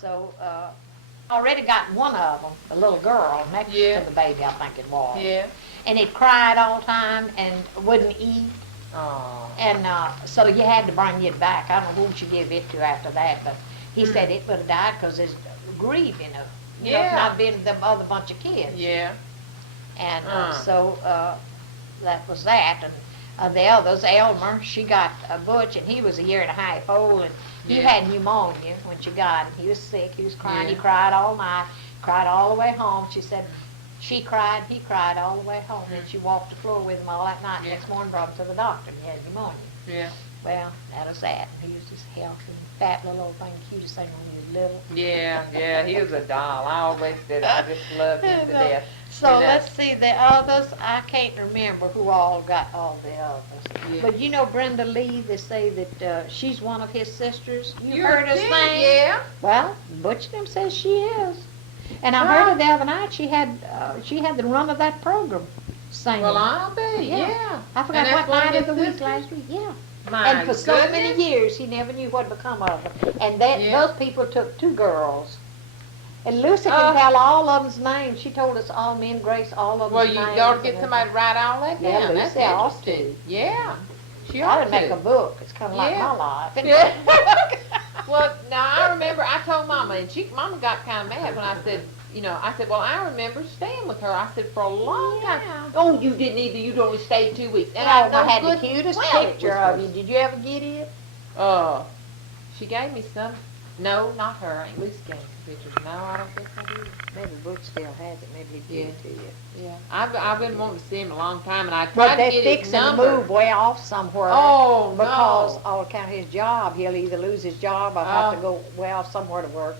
So, already got one of them, a little girl, next to the baby, I think it was. Yeah. And it cried all the time and wouldn't eat. Oh. And so you had to bring it back. I don't know who she gave it to after that, but he said it would have died because it's grieving of, you know, not being with the other bunch of kids. Yeah. And so that was that. And the others, Elmer, she got Butch, and he was a year and a half old, and he had pneumonia when she got him. He was sick. He was crying. He cried all night, cried all the way home. She said she cried, he cried all the way home. Then she walked the floor with him all that night. Next morning, brought him to the doctor, and he had pneumonia. Yeah. Well, that was that. He was just healthy, fat little old thing, cutest thing when he was little. Yeah, he was a doll. I always did. I just loved him to death. So let's see, the others, I can't remember who all got all the others. Yeah. But you know Brenda Lee, they say that she's one of his sisters. You heard her sing? Yeah. Well, Butch them says she is. And I heard her the other night, she had the run of that program singing. Well, I'll be, yeah. I forgot what night of the week last week, and for so many years, he never knew what had become of her. And those people took 2 girls. And Lucy can tell all of them's names. She told us all, me and Grace, all of them's names. Well, you ought to get somebody to write all that down. Yeah, That's Lucy ought to. interesting. Yeah. She I ought would make to. a book. It's kind of like my life. Yeah. Well, now I remember I told Mama, and Mama got kind of mad when I said, I said, well, I remember staying with her. I said, for a long time. Oh, you didn't either. You'd only stayed 2 weeks. And I had the cutest picture of you. Did you ever get it? She gave me some. No, not her. Aunt Lucy gave me some pictures. No, I don't think I did. Maybe Butch still has it. Maybe he gave it to you. Yeah. I've been wanting to see him a long time, and I tried to get his fixing to number. move way off somewhere. Oh, because on account of his job, he'll either lose his job or have to go way off somewhere to work.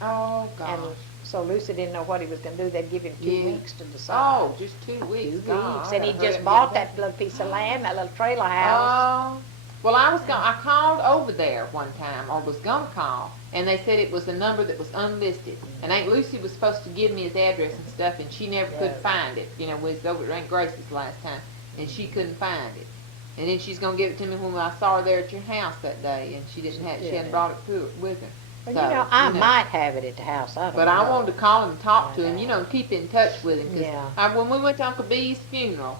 Oh, gosh. And so Lucy didn't know what he was going to do. They'd give him 2 weeks to decide. Oh, just 2 weeks. 2 weeks. And he just bought that little piece of land, that little trailer house. Oh. Well, I called over there one time, or was going to call, and they said it was a number that was unlisted. And Aunt Lucy was supposed to give me his address and stuff, and she never could find it. We was over at Aunt Grace's last time, and she couldn't find it. And then she's going to give it to me when I saw her there at your house that day, and she hadn't brought it with her. Well, so, I might have it at the house. I don't know. I wanted to call him and talk to him, and keep in touch with him. Cause when we went to Uncle B's funeral,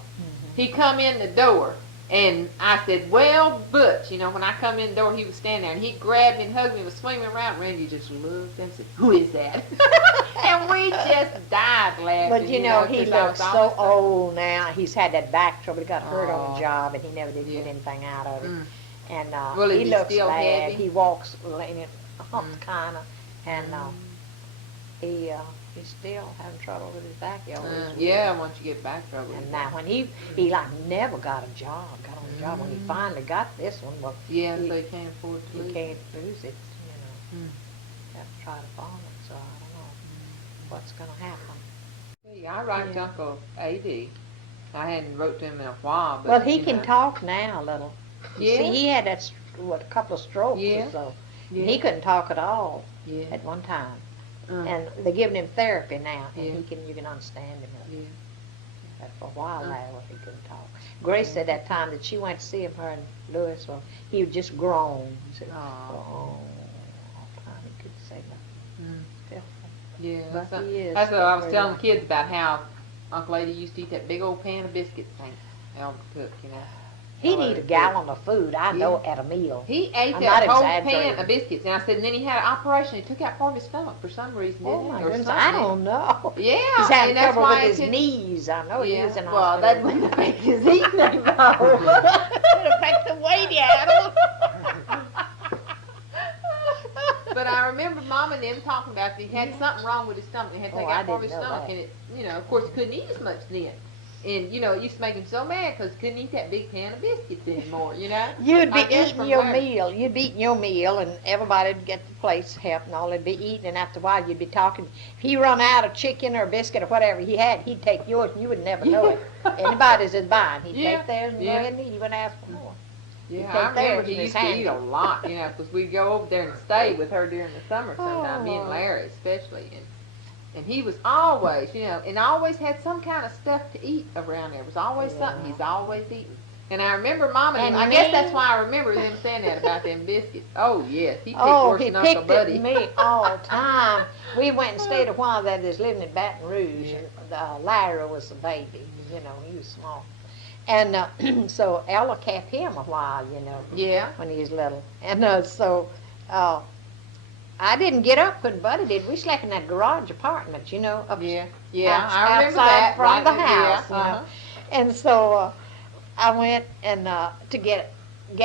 he come in the door, and I said, well, Butch, when I come in the door, he was standing there, and he grabbed me and hugged me and was swinging around. Randy just looked and said, who is that? And we just died laughing. But he looks so old now. He's had that back trouble. He got hurt on the job, and he never did get anything out of it. And he looks still bad. heavy? He walks humped kind of, and he's still having trouble with his back. Once you get back trouble. And now when he never got a job, when he finally got this one, well, so he can't afford to lose it. He can't lose it, Have to try to farm it, so I don't know what's going to happen. I write to Uncle A.D. I hadn't wrote to him in a while. But, well, he can talk now a little. Yeah. See, he had a couple of strokes or so. Yeah. He couldn't talk at all at one time. And they're giving him therapy now, and you can understand him. But for a while there, he couldn't talk. Grace said that time that she went to see him, her in Louisville, he would just groan. He said, all the time he couldn't say nothing. Yeah, that's what I was telling the kids about, how Uncle Lady used to eat that big old pan of biscuits Elmer cooked, He'd eat a gallon of food, I know, at a meal. He ate that whole pan of biscuits. And I said, and then he had an operation. He took out part of his stomach for some reason, didn't he? My goodness, I don't know. Yeah. He's having trouble with his knees. I know he is in hospital. Well, that wouldn't affect his eating anymore. It would affect the weight he had. But I remember Mom and them talking about he had something wrong with his stomach. He had to take out part of his stomach. And it, of course, he couldn't eat as much then. And, it used to make him so mad because he couldn't eat that big pan of biscuits anymore, You'd be eating your meal. You'd be eating your meal, and everybody'd get the plates help and all. They'd be eating, and after a while, you'd be talking. If he run out of chicken or biscuit or whatever he had, he'd take yours, and you would never know it. Anybody's is buying. He'd take theirs and go ahead and eat. He wouldn't ask for more. Yeah, I remember he used to eat a lot, because we'd go over there and stay with her during the summer sometime, me and Larry especially. And he was always, and always had some kind of stuff to eat around there. It was always something. He's always eating. And I remember Mama, And I guess that's why I remember them saying that about them biscuits. Oh, yes, he picked worse than Uncle Buddy. He picked at me all the time. We went and stayed a while there. They was living in Baton Rouge. And, Lyra was a baby, you know, he was small. And so Ella kept him a while, you know. Yeah. When he was little. And so I didn't get up when Buddy did. We slept in that garage apartment, you know. Yeah, I remember that. From the house, you know. And so I went and to get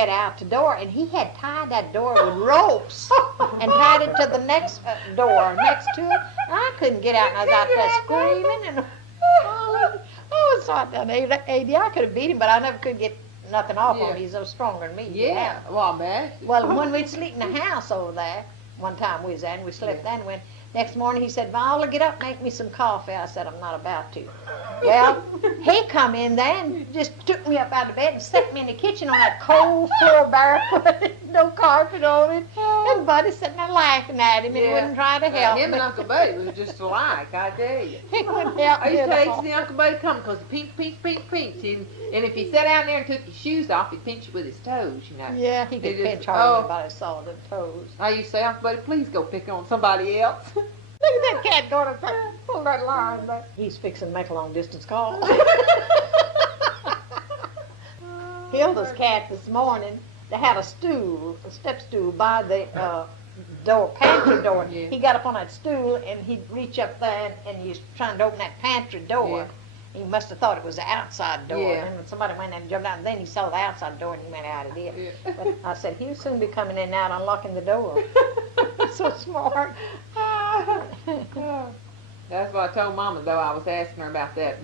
out the door, and he had tied that door with ropes and tied it to the next door next to it. And I couldn't get out, and I was out there screaming. And I was so down 80. I could have beat him, but I never could get nothing off him. He's so stronger than me. Yeah, well, man. Well, when we'd sleep in the house over there, one time we was there, and we slept there, and when next morning he said, Viola, get up and make me some coffee. I said, I'm not about to. Well, he come in there and just took me up out of bed and set me in the kitchen on that cold floor barefoot, no carpet on it. And Buddy sitting there laughing at him and wouldn't try to help him and Uncle Buddy was just alike, I tell you. He wouldn't help I used to see Uncle Buddy come because he pinch. And if he sat down there and took his shoes off, he'd pinch with his toes, you know. Yeah, he could pinch hard by his solid toes. I used to say, Uncle Buddy, please go pick on somebody else. Look at that cat going to pull that line there. He's fixing to make a long distance call. Hilda's cat this morning, they had a step stool by the door, pantry door. Yeah. He got up on that stool and he'd reach up there and he was trying to open that pantry door. Yeah. He must have thought it was the outside door. Yeah. And then when somebody went in and jumped out, and then he saw the outside door and he went out of it. Yeah. But I said, he'll soon be coming in and out, unlocking the door. So smart. That's what I told Mama, though. I was asking her about that,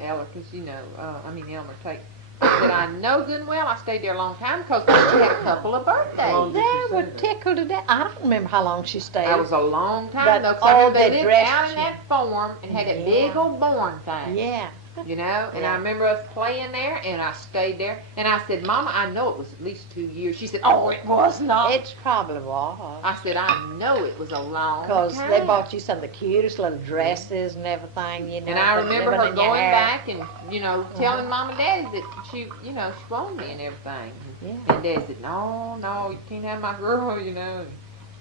Ella, because, you know, Elmer take. I said, I know good and well I stayed there a long time because we had a couple of birthdays. They were tickled to death. I don't remember how long she stayed. That was a long time, But though, because they lived dressed out in that farm and had that big old barn thing. Yeah. You know, and I remember us playing there, and I stayed there, and I said, Mama, I know it was at least 2 years. She said, oh, it was not. It's probably was. I said, I know it was a long time. Because they bought you some of the cutest little dresses and everything, you know. And I remember her going back and, you know, telling Mom and Daddy that she, you know, she wanted me and everything. Yeah. And Dad said, no, you can't have my girl, you know.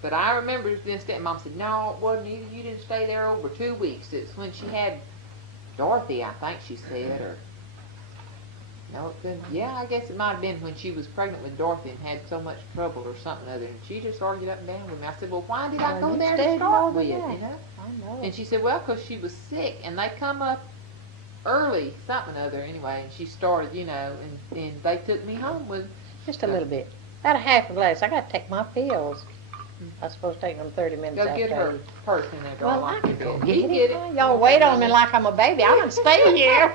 But I remember this, Mom said, no, it wasn't either. You didn't stay there over 2 weeks. It's when she had Dorothy, I think she said, or no, it couldn't. Yeah, I guess it might have been when she was pregnant with Dorothy and had so much trouble or something other. And she just argued up and down with me. I said, well, why did I go there to start with, you know? I know. And she said, well, because she was sick, and they come up early, something other, anyway. And she started, you know, and they took me home with just a little bit. About a half a glass. I got to take my pills. I was supposed to take them 30 minutes Go get her purse in there, girl. Well, I can go You get it. Y'all wait on me like I'm a baby. I wouldn't stay here.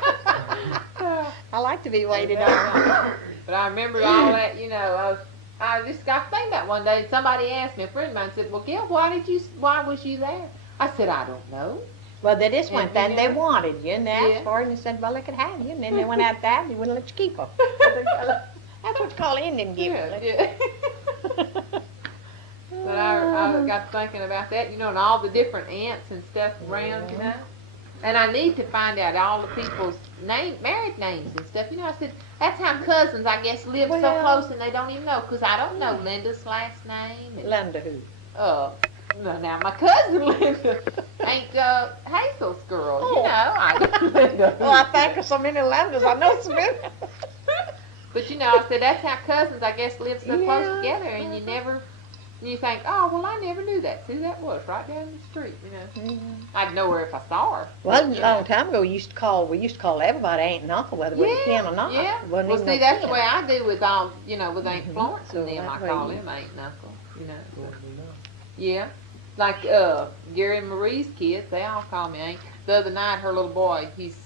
I like to be waited on. But I remember all that, you know. I just got thinking about one day. Somebody asked me, a friend of mine said, well, Gayle, why was you there? I said, I don't know. Well, they just went there and they wanted you, and they asked for it, and they said, well, they could have you. And then they went out there and they wouldn't let you keep them. That's what's called Indian giving. Yeah. But I got thinking about that, you know, and all the different aunts and stuff around, you know. And I need to find out all the people's married names and stuff. You know, I said, that's how cousins, I guess, live so close and they don't even know. Because I don't know Linda's last name. And, Linda who? No, now my cousin Linda ain't Hazel's girl. You know, I don't Linda. Well, I think of so many Lindas. I know so many. But, you know, I said, that's how cousins, I guess, live so close together. And you think, oh, well, I never knew that. See, that was right down the street, you know. I'd know her if I saw her. Well, a long time ago, we used to call everybody aunt and uncle, whether it was a kin or not. Yeah. Well, see, that's the way I do with all, you know, with Aunt Florence and them. I call them aunt and uncle, you know. So. Yeah. Like Gary and Marie's kids, they all call me aunt. The other night, her little boy, he'll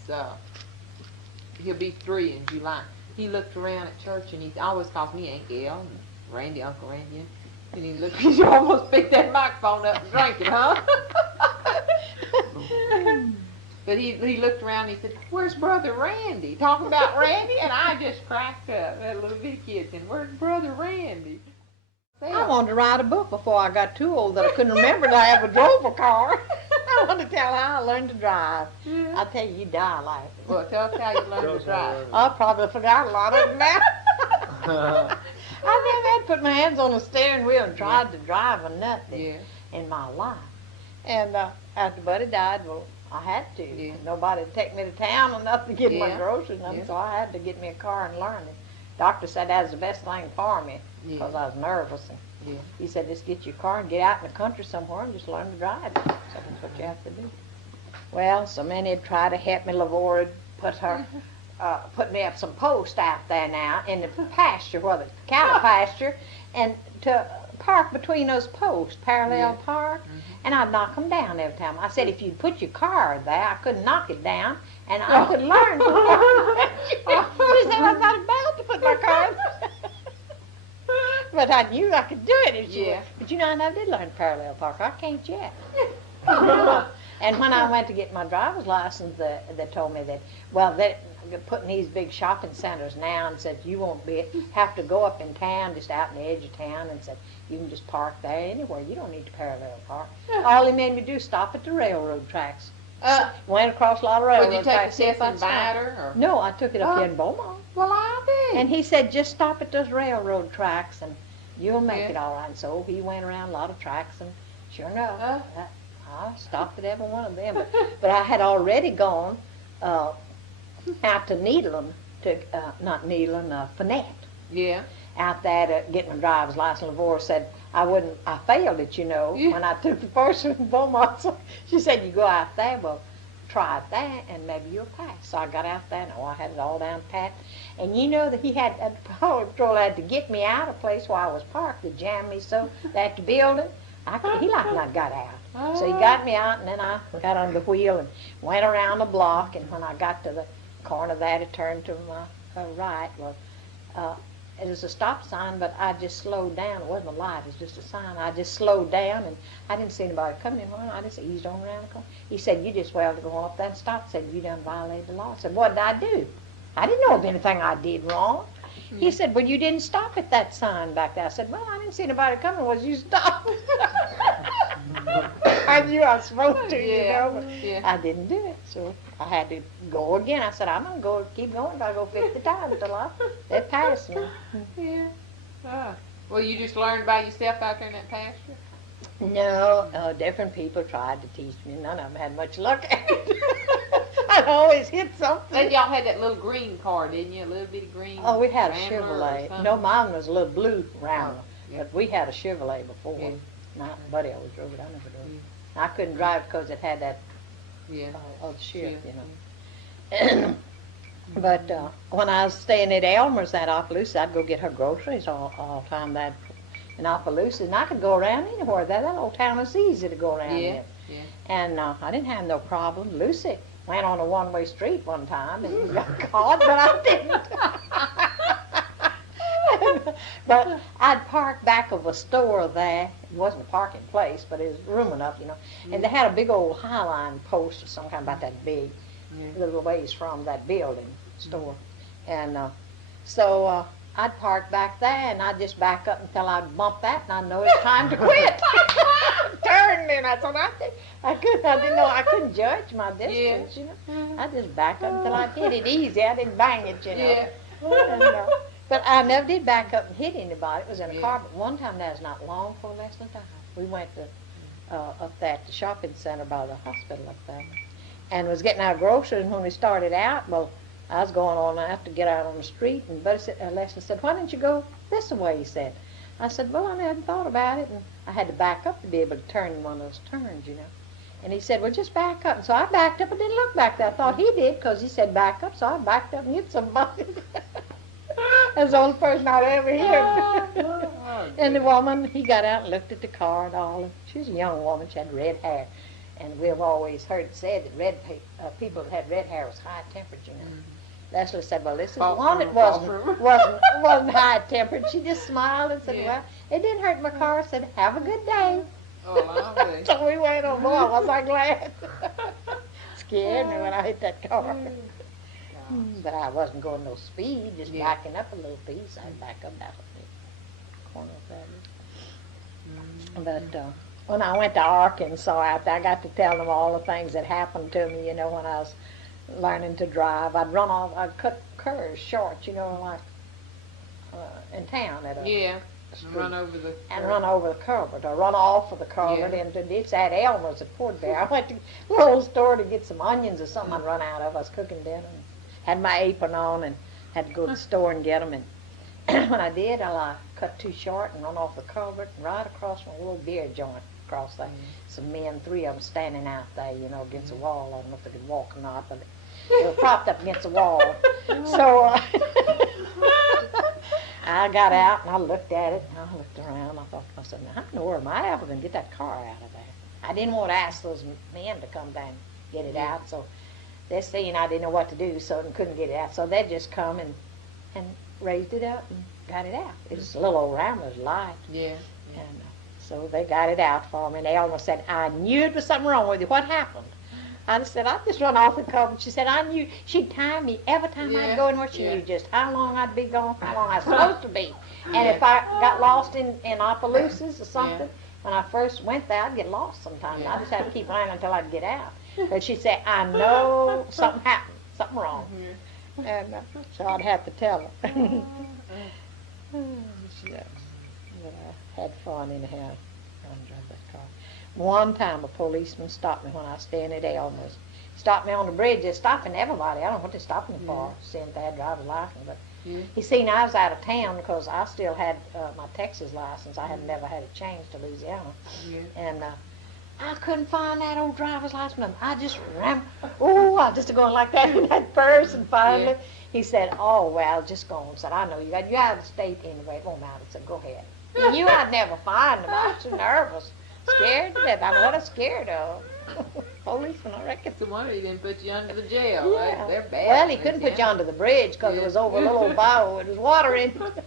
be 3 in July. He looked around at church and he always calls me Aunt Gayle and Randy, Uncle Randy. And he looked, you almost picked that microphone up and drank it, huh? But he looked around and he said, where's Brother Randy? Talking about Randy? And I just cracked up. That little bitty kid saying, where's Brother Randy? I wanted to write a book before I got too old that I couldn't remember that I ever drove a car. I want to tell how I learned to drive. Yeah. I'll tell you die laughing. Well, tell us how you learned to drive. I probably forgot a lot of it now. I never had put my hands on the steering wheel and tried to drive or nothing in my life. And after Buddy died, well, I had to. Yeah. Nobody would take me to town or nothing to get my Yeah. groceries, and so I had to get me a car and learn it. Doctor said that was the best thing for me because I was nervous. And he said, just get your car and get out in the country somewhere and just learn to drive it. So that's what you have to do. Well, so many had tried to help me. Lavora put me up some posts out there now in the pasture, the cattle pasture, and to park between those posts, parallel park, and I'd knock them down every time. I said, if you'd put your car there, I couldn't knock it down, and I could learn. She said, I'm not about to put my car there. But I knew I could do it if she would. But you know, I never did learn parallel park. I can't yet. And when I went to get my driver's license, they told me that, well, they're putting these big shopping centers now, and said you won't have to go up in town, just out in the edge of town, and said you can just park there anywhere. You don't need to parallel park. All he made me do stop at the railroad tracks. Went across a lot of railroad tracks. Did you take the test in Batter? No, I took it up here in Beaumont. Well, I did. And he said, just stop at those railroad tracks, and you'll make it all right. And so he went around a lot of tracks, and sure enough, I stopped at every one of them. But I had already gone out to Needland, Finette. Yeah. Out there to get my driver's license. Lavora said I failed it, you know, when I took the first one in Beaumont. So she said, you go out there, well, try it there, and maybe you'll pass. So I got out there, and I had it all down pat. And you know that the Highway Patrol had to get me out of the place where I was parked. They jammed me so that the building, he like not got out. So he got me out, and then I got on the wheel and went around the block. And when I got to the corner there to turn to my right, well, it was a stop sign, but I just slowed down. It wasn't a light, it was just a sign. I just slowed down, and I didn't see anybody coming in. I just eased on around the corner. He said, you just well to go up there and stop. He said, you done violated the law. I said, what did I do? I didn't know of anything I did wrong. He said, well, you didn't stop at that sign back there. I said, well, I didn't see anybody coming. Was you stopped? I knew I was supposed to, you know, but I didn't do it. So I had to go again. I said, I'm going to keep going until I go 50 times until they pass me. Yeah. Well, you just learned by yourself out there in that pasture? No, different people tried to teach me. None of them had much luck at it. I'd always hit something. Then y'all had that little green car, didn't you? A little bitty green. Oh, we had a Chevrolet. No, mine was a little blue Rambler. But we had a Chevrolet before. Buddy always drove it. I never drove it. I couldn't drive because it had that old shift, you know. But when I was staying at Elmer's at Opelousas, I'd go get her groceries all the time in Opelousas, and I could go around anywhere. That old town was easy to go around in. And I didn't have no problem. Lucy went on a one-way street one time and got caught, but I didn't. But I'd park back of a store there. It wasn't a parking place, but it was room enough, you know. And they had a big old Highline post or some kind about that big, little ways from that building store. And so I'd park back there, and I'd just back up until I'd bump that, and I'd know it was time to quit. Turn, and I thought I didn't know I couldn't judge my distance, you know. I just back up until I'd hit it easy. I didn't bang it, you know. And, but I never did back up and hit anybody. It was in a car. But one time that was not long for less than a time. We went to up there at the shopping center by the hospital up there, and was getting our groceries. And when we started out, well, I was going on out to get out on the street, and Leslie said, "Why didn't you go this way?" He said. I said, "Well, I hadn't thought about it, and I had to back up to be able to turn in one of those turns, you know." And he said, "Well, just back up." And so I backed up and didn't look back there. I thought he did because he said back up, so I backed up and hit somebody. That's the only person I'd ever hit. And the woman, he got out and looked at the car and all. And she was a young woman. She had red hair. And we've always heard it said that people that had red hair was high-tempered, you know. Leslie said, "Well, this is one that wasn't high-tempered." She just smiled and said, "Well, it didn't hurt my car." I said, "Have a good day." Oh, so we went on. Boy, was I glad. Scared me when I hit that car. But I wasn't going no speed, just backing up a little piece. I'd back up that corner of that. But when I went to Arkansas out there, I got to tell them all the things that happened to me, when I was learning to drive. I'd cut curves short, like in town at a street. Run over the and run over the culvert, or run off of the culvert into it's at Elmer's at Port Bear. I went to the little store to get some onions or something I'd run out of. I was cooking dinner and had my apron on and had to go to the store and get them. And when I did, I cut too short and run off the culvert and right across from a little beer joint across there. Some men, 3 of them standing out there, against the wall. I don't know if they could walk or not, but they were propped up against the wall. So I got out and I looked at it and I looked around. I thought to myself, now, how in the world am I ever going to get that car out of there? I didn't want to ask those men to come down and get it out. So they're saying I didn't know what to do, so I couldn't get it out. So they just come and raised it up and got it out. It was a little old Rambler's light. Yeah. And so they got it out for me. And they almost said, I knew it was something wrong with you. What happened? I said, I just run off the culvert. She said, I knew. She'd time me every time I'd go anywhere. She knew just how long I'd be gone, how long I was supposed to be. And if I got lost in Opelousas or something, when I first went there, I'd get lost sometimes. I just had to keep running until I'd get out. But she'd say, I know something happened, something wrong. And so I'd have to tell her. But I had fun anyhow. I drove that car. One time a policeman stopped me when I was staying at Elmer's. Stopped me on the bridge. They're stopping everybody. I don't know what they're stopping me for, seeing if they had driver's license. But he seen I was out of town because I still had my Texas license. I had never had it changed to Louisiana. And I couldn't find that old driver's license. I just ran. I just going like that in that purse. And finally he said, oh, well, just go on. Said, I know you got you out of the state anyway. It won't matter. I said, go ahead. He knew I'd never find them. I was too nervous. Scared to death. I mean, what I'm scared of. Policeman, I reckon. It's a wonder he didn't put you under the jail. Yeah. They're bad. Well, he couldn't put you under the bridge because it was over a little old bow. It was water in it.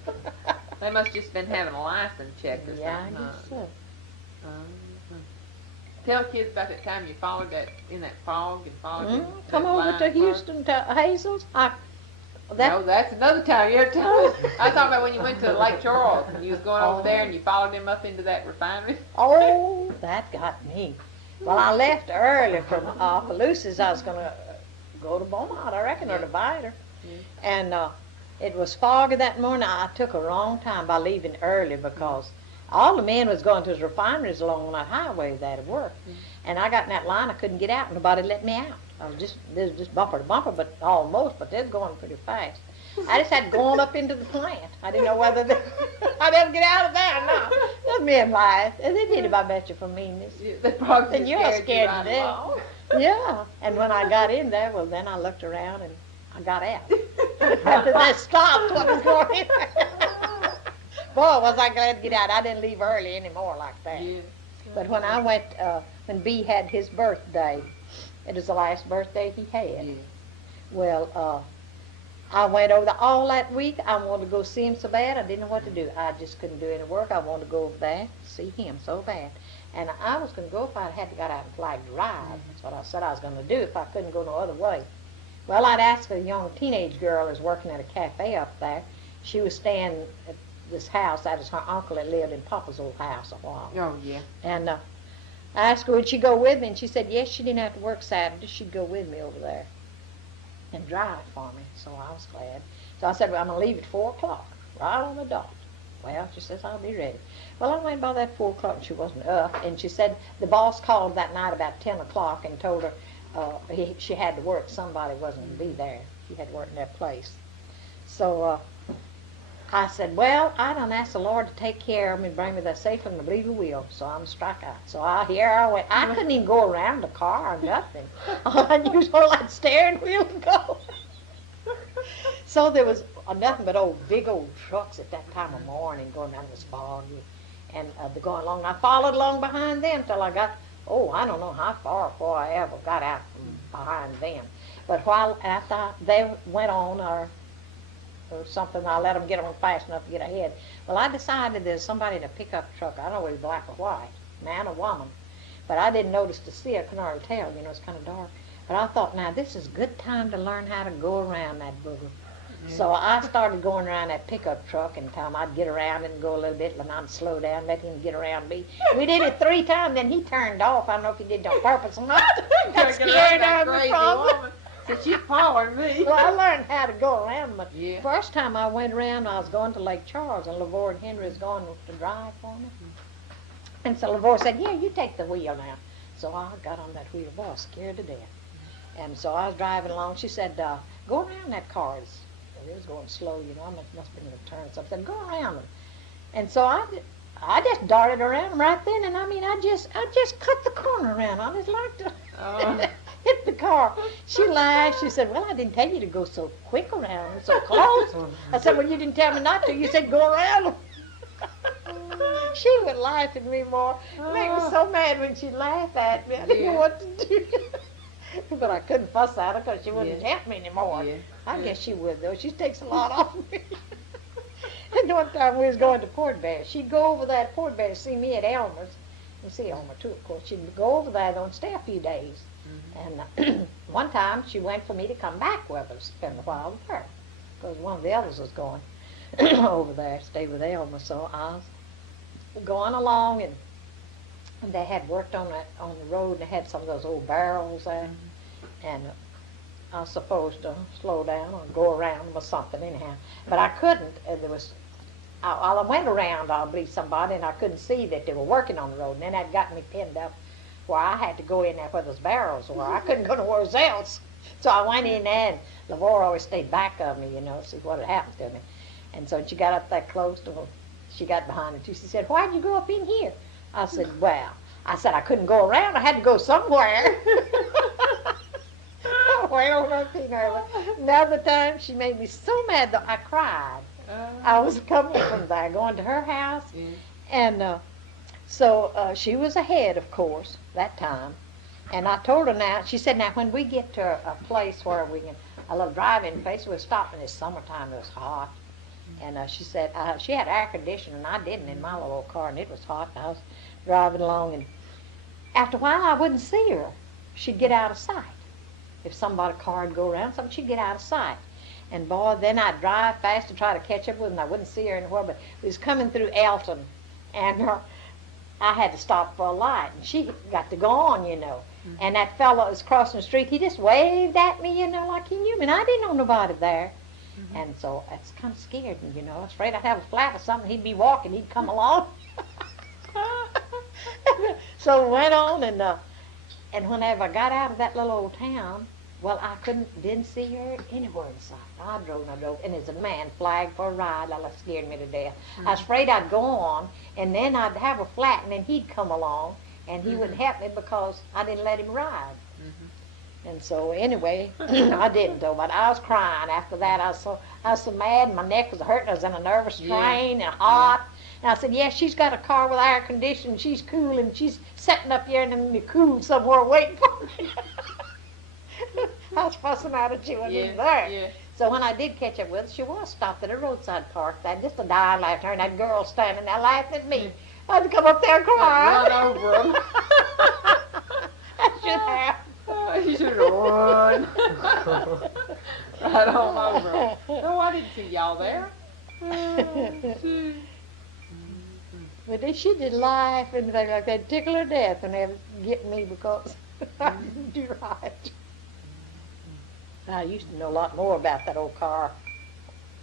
They must just been having a license check or something. Yeah, I guess so. Tell kids about that time you followed that in that fog and followed. Come over to Houston to Hazel's. No, that's another time. You ever tell us? I was talking about when you went to Lake Charles and you was going over there and you followed him up into that refinery. Oh, that got me. Well, I left early from Opelousas. I was going to go to Beaumont, I reckon, or to Vidor. And it was foggy that morning. I took a wrong time by leaving early because all the men was going to his refineries along that highway there to work. And I got in that line. I couldn't get out. Nobody let me out. I was just bumper to bumper, but they was going pretty fast. I just had to go on up into the plant. I didn't know whether I'd ever get out of there or not. Those men lied. And they did it, I bet you, for meanness. They probably and you're scared to death. Yeah. And when I got in there, well, then I looked around and I got out. After they stopped what was going in there. Boy, was I glad to get out. I didn't leave early anymore like that. Yeah. But when I went, when B had his birthday, it was the last birthday he had. Yeah. Well, I went over there all that week. I wanted to go see him so bad. I didn't know what to do. I just couldn't do any work. I wanted to go over there see him so bad. And I was going to go if I had to got out and fly drive. That's what I said I was going to do if I couldn't go no other way. Well, I'd asked for a young teenage girl who was working at a cafe up there. She was staying at this house. That is her uncle that lived in Papa's old house a while. Oh, yeah. And I asked her, would she go with me? And she said, yes, she didn't have to work Saturday. She'd go with me over there and drive for me. So I was glad. So I said, well, I'm going to leave at 4 o'clock, right on the dot. Well, she says, I'll be ready. Well, I went by that 4 o'clock and she wasn't up. And she said the boss called that night about 10 o'clock and told her she had to work. Somebody wasn't going to be there. She had to work in their place. So I said, well, I done asked the Lord to take care of me and bring me there safely, and I believe He will. So I'm struck out. So here I went. I couldn't even go around the car or nothing. All I knew was hold that steering wheel and go. So there was nothing but big old trucks at that time of morning going down this fog. And they're going along. I followed along behind them till I got, I don't know how far before I ever got out from behind them. But while after they went on or something, I let them get on fast enough to get ahead. Well, I decided there's somebody in a pickup truck. I don't know whether he's black or white, man or woman. But I didn't notice to see. I couldn't hardly tell. It's kind of dark. But I thought, now, this is a good time to learn how to go around that booger. So I started going around that pickup truck, and time I'd get around and go a little bit, and I'd slow down, let him get around me. We did it 3 times, then he turned off. I don't know if he did it on purpose or not. Got scared out of me. So she's following me. Well, I learned how to go around, but first time I went around, I was going to Lake Charles, and LaVore and Henry was going to drive for me. And so LaVore said, yeah, you take the wheel now. So I got on that wheel. Boy, I was scared to death. And so I was driving along. She said, go around that car. It was going slow, you know. I must have been in a turn. So I said, go around them. And so I just darted around them right then. And I mean, I just cut the corner around. I just like to hit the car. She laughed. She said, well, I didn't tell you to go so quick around, so close. I said, well, you didn't tell me not to. You said go around them. She would laugh at me more. It made me so mad when she laughed at me. I didn't know what to do. But I couldn't fuss at her because she wouldn't help me anymore. I guess she would, though. She takes a lot off me. And one time we was going to Port Bear. She'd go over there at Port Bear to see me at Elmer's. And see Elmer, too, of course. She'd go over there and stay a few days. And one time she went for me to come back with her, spend a while with her. Because one of the others was going over there to stay with Elmer. So I was going along, and they had worked on the road, and they had some of those old barrels there. And I was supposed to slow down or go around them or something anyhow. But I couldn't. I went around, I believe, somebody, and I couldn't see that they were working on the road. And then that got me pinned up where I had to go in there where those barrels were. I couldn't go nowhere else. So I went in there, and LaVore always stayed back of me, you know, see what had happened to me. And so she got up that close to her. She got behind her too. She said, why'd you go up in here? I said, well, I said I couldn't go around. I had to go somewhere. Well, up in there. Another time she made me so mad that I cried. I was coming from there, going to her house. And so she was ahead, of course, that time. And I told her now, she said, now when we get to a place where we can, a little driving place, we'll stop in this summertime, it was hot. And she said, she had air conditioning, and I didn't in my little old car, and it was hot, and I was driving along, and after a while I wouldn't see her. She'd get out of sight. If somebody car would go around, something, she'd get out of sight. And boy, then I'd drive fast to try to catch up with her, and I wouldn't see her anywhere, but we was coming through Elton, and I had to stop for a light, and she got to go on, you know. And that fellow that was crossing the street, he just waved at me, you know, like he knew me, and I didn't know nobody there. And so that's kind of scared me, you know. I was afraid I'd have a flat or something. He'd be walking, he'd come along. So went on, and whenever I got out of that little old town, well, I didn't see her anywhere in sight. I drove, and there's a man flagged for a ride. That scared me to death. I was afraid I'd go on, and then I'd have a flat, and then he'd come along, and he wouldn't help me because I didn't let him ride. And so anyway, I didn't though, but I was crying after that. I was so mad, and my neck was hurting. I was in a nervous strain and hot. And I said, yes, she's got a car with air conditioning. She's cool, and she's sitting up here in the cool somewhere waiting for me. I was fussing out and she wasn't even there. So when I did catch up with her, she was stopped at a roadside park. Just a die laughed at her, and that girl standing there laughing at me. I had to come up there and cry. Run over him. I should have. You should have run. Right on over him. No, I didn't see y'all there. But then she did laugh and things like that, tickle her death when they would get me because I didn't do right. I used to know a lot more about that old car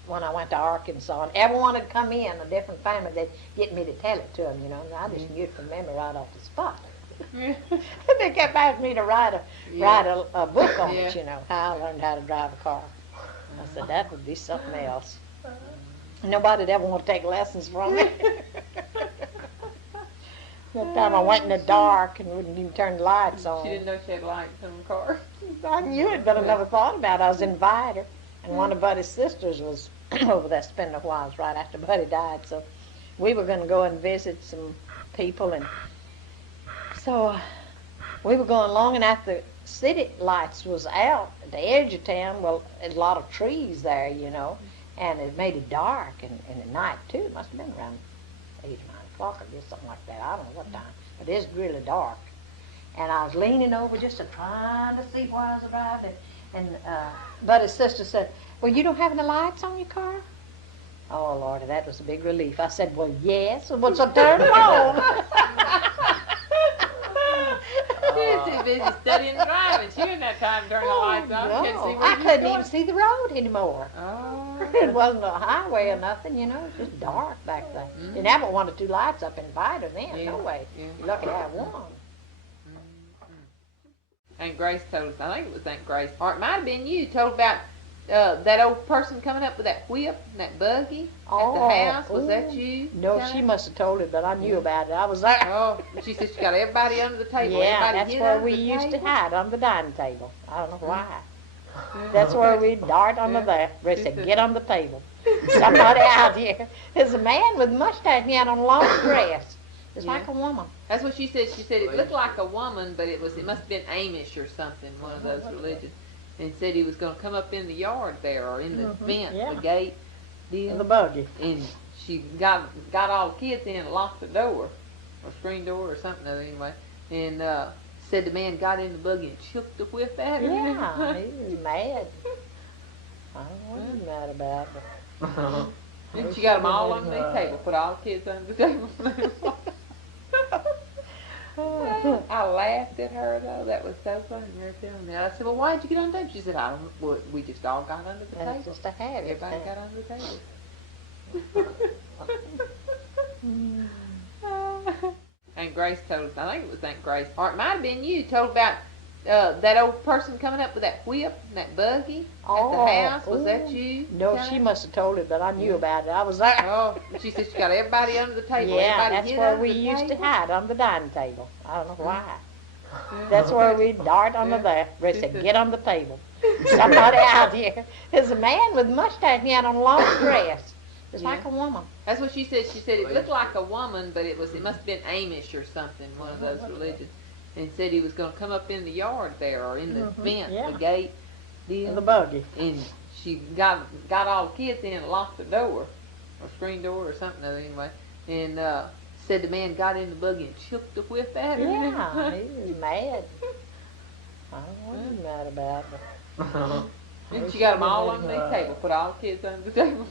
when I went to Arkansas, and everyone had come in, a different family, they'd get me to tell it to them, you know, and I just knew it from memory right off the spot. And they kept asking me to write a book on it, you know, how I learned how to drive a car. I said, that would be something else. Nobody'd ever want to take lessons from me. That time I went in the dark and wouldn't even turn the lights on. She didn't know she had lights in the car. I knew it, but I never thought about it. I was invited, and one of Buddy's sisters was over there spending a while right after Buddy died. So we were going to go and visit some people, and so we were going along, and after the city lights was out at the edge of town, well, there's a lot of trees there, you know, and it made it dark, and at night too. It must have been around 8 or 9 o'clock or just something like that. I don't know what time, but it's really dark. And I was leaning over just trying to see where I was driving, and Buddy's sister said, Well, you don't have any lights on your car? Oh, Lord, that was a big relief. I said, well, yes. Well, so turn them on. She was too busy studying driving. She didn't have time to turn the lights on. No. She couldn't see where I she was couldn't going. even see the road anymore. Oh. It wasn't a highway or nothing, you know. It was just dark back then. Mm-hmm. Didn't have but one or two lights up in Vida then. Yeah. No way. Yeah. You're lucky to have one. Aunt Grace told us, I think it was Aunt Grace, or it might have been you, told about that old person coming up with that whip and that buggy at the house. Was that you? No, she must have told it, but I knew about it. I was there. Oh, she said she got everybody under the table. Yeah, everybody that's hid where under we the used to table. hide, on the dining table. I don't know why. That's where we'd dart under there. They said, get on the table. Somebody out here. There's a man with a mustache and he had on a long dress. It's like a woman. That's what she said. She said it looked like a woman, but it must have been Amish or something, one of those religions. And said he was going to come up in the yard there or in the fence, the gate deal. In the buggy. And she got all the kids in and locked the door, or screen door or something anyway. And said the man got in the buggy and shook the whip at her. Yeah, he was mad. I don't know what he's mad about. But And she got them all under the table, put all the kids under the table. I laughed at her though. That was so funny. Her telling me. I said, "Well, why did you get on the table?" She said, "I don't. Well, we just all got under the That's table. just a habit. Everybody got under the table." Aunt Grace told us. I think it was Aunt Grace, or it might have been you. Told about that old person coming up with that whip and that buggy at the house. Was that you? No, she must have told it, but I knew about it. I was there. Oh, she said she got everybody under the table. Yeah, everybody that's hid where under we the used to table. hide, on the dining table. I don't know why. That's where we'd dart under there. They said, get on the table. Somebody out here. There's a man with a mustache and he had on a long dress. It's like a woman. That's what she said. She said it looked like a woman, but it must have been Amish or something, one of those religions. And said he was going to come up in the yard there or in the fence, the gate deal. In the buggy. And she got all the kids in and locked the door, or screen door or something anyway. And said the man got in the buggy and shook the whip at her. Yeah, he was mad. I don't know what he's mad about. But And she got them all under the table, put all the kids under the table.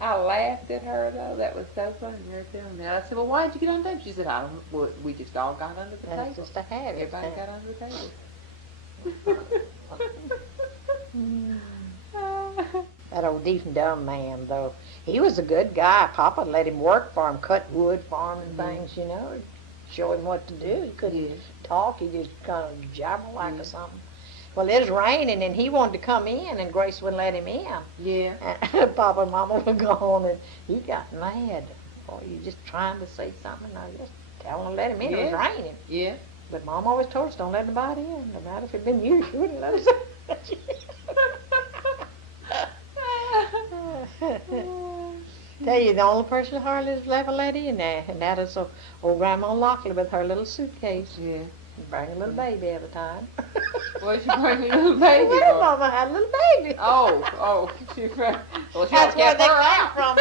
I laughed at her though. That was so funny. Her telling me. I said, "Well, why did you get on the table?" She said, "I don't. Well, we just all got under the That's table. just a habit. Everybody got under the table." That old deaf and dumb man, though, he was a good guy. Papa let him work for him, cut wood for him and things, you know, show him what to do. He couldn't talk. He just kind of jabber like or something. Well, it was raining, and he wanted to come in, and Grace wouldn't let him in. Yeah. And Papa and Mama were gone, and he got mad. Boy, you just trying to say something, and I just tell him to let him in. It was raining. Yeah. But Mom always told us, don't let nobody in. No matter if it'd been you, she wouldn't let us in. Tell you, the only person hardly ever let in there, and that is old Grandma Lockley with her little suitcase. Yeah. Bring a little baby every time. Well, she bring a little baby. Well, Mama had a little baby. Oh, she brought. Well, she That's where kept they her come out. from.